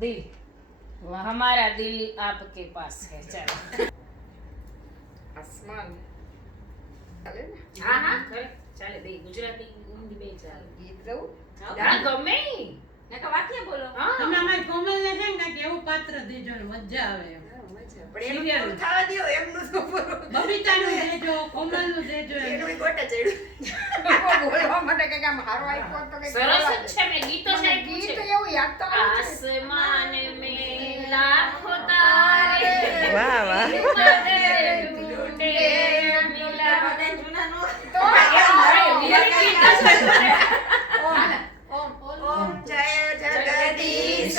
દિલ. હમારા દિલ આપકે પાસ હે ચાલો. આસમાન. ચાલે હા ચાલે બે. ગુજરાતી હિન્દી બે ચાલે. ગીત ગમે. વાક્ય પાત્ર દેજો મજા આવે એમ. પણ થવા દો એમનું તો બબીતાનું દેજો કોમલનું દેજો એનું ગોટે ચડ્યું. બોલવા માટે કે આમ હારો આઈકો તો કે સરસ છે મે ગીતો છે. ગીત એવું યાદ તો આસમાન મે લાખો તારે વાહ વાહ. લૂટે મિલા બને જુનાનું તો એમ મારે ગીત છે ઓમ ઓમ જય જગદીશ.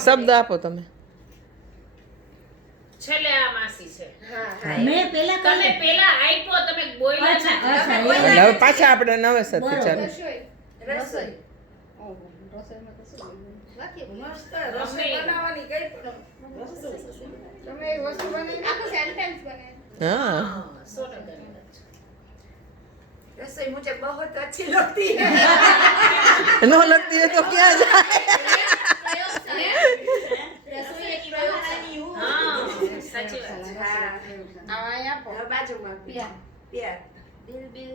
શબ્દ આપો તમે છેલ્લે આ માસી છે મેં પેલા તમે પેલા આપ્યો બોલ્યા હવે પાછા આપણે નવેસરથી ચાલુ. રસોઈ. રસોઈ બાકી મસ્ત રસોઈ બનાવવાની કઈ પણ તમે એક વસ્તુ બનાવી આખું સેન્ટેન્સ બનાવી હા હા, સો ટકાની વાત છે. रसोई मुझे बहुत अच्छी लगती है ન લગતી હોય તો ક્યાં જાય હા, સાચી વાત છે. हाँ आवाज आपो बाजू में प्यार प्यार દિલ બિલ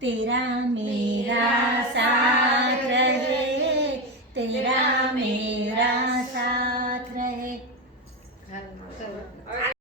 तेरा मेरा साथ रहे तेरा मेरा